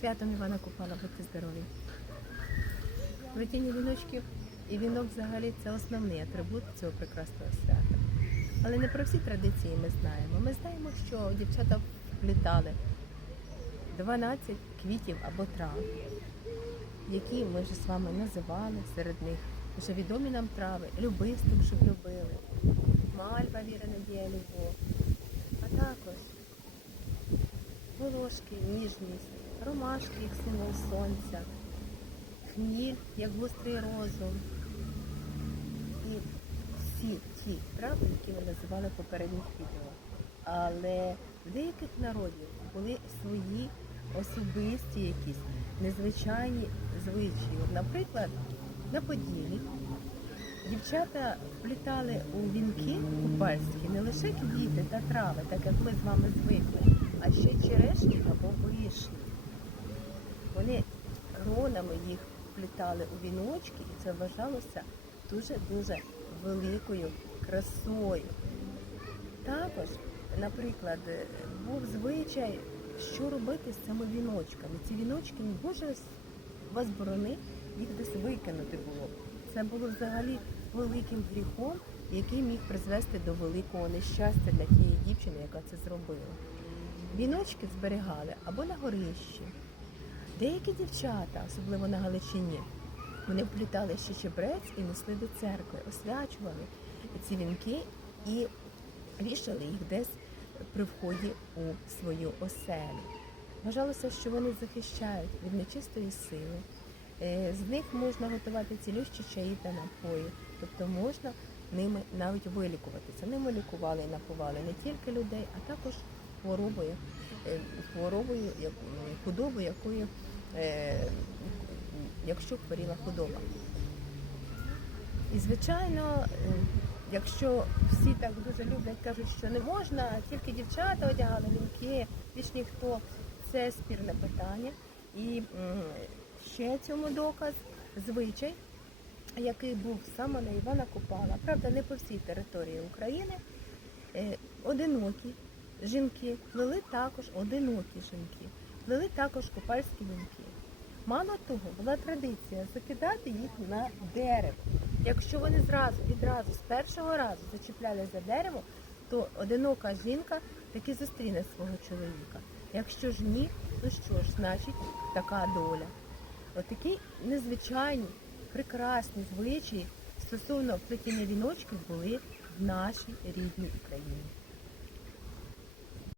святом Івана Купала, будьте здорові. Плетіння віночків і вінок взагалі це основний атрибут цього прекрасного свята. Але не про всі традиції ми знаємо. Ми знаємо, що дівчата вплітали 12 квітів або трав, які ми вже з вами називали серед них. Вже відомі нам трави, любисток, щоб любили, мальва, віра, надія, любов, а також волошки, ніжність, ромашки, як символ сонця, хміль, як гострий розум. І всі ті трави, які ми називали в попередніх відео. Але в деяких народів були свої особисті якісь незвичайні звичаї. Наприклад, на Поділі дівчата вплітали у вінки купальські не лише квіти та трави, так як ми з вами звикли, а ще черешні або вишні. Вони гронами їх вплітали у віночки, і це вважалося дуже-дуже великою красою. Також, наприклад, був звичай, що робити з цими віночками. Ці віночки, не Боже вас борони, їх десь викинути було. Це було взагалі великим гріхом, який міг призвести до великого нещастя для тієї дівчини, яка це зробила. Віночки зберігали або на горищі. Деякі дівчата, особливо на Галичині, вони вплітали ще чебрець і несли до церкви, освячували ці вінки і вішали їх десь при вході у свою оселю. Вважалося, що вони захищають від нечистої сили. Е, З них можна готувати цілющі чаї та напої, тобто можна ними навіть вилікуватися. Ними лікували і напували не тільки людей, а також хворобою, е, хворобою, як- худобою, якою, е, якщо хворіла худоба. І звичайно, е, якщо всі так дуже люблять, кажуть, що не можна, тільки дівчата одягали вінки, більш ніхто, це спірне питання. І ще цьому доказ звичай, який був саме на Івана Купала, правда, не по всій території України. Одинокі жінки плели також одинокі жінки, плели також купальські вінки. Мало того, була традиція закидати їх на дерево. Якщо вони зразу відразу з першого разу зачіпляли за дерево, то одинока жінка таки зустріне свого чоловіка. Якщо ж ні, то що ж, значить така доля. Отакі незвичайні, прекрасні звичаї стосовно плетіння віночків були в нашій рідній Україні.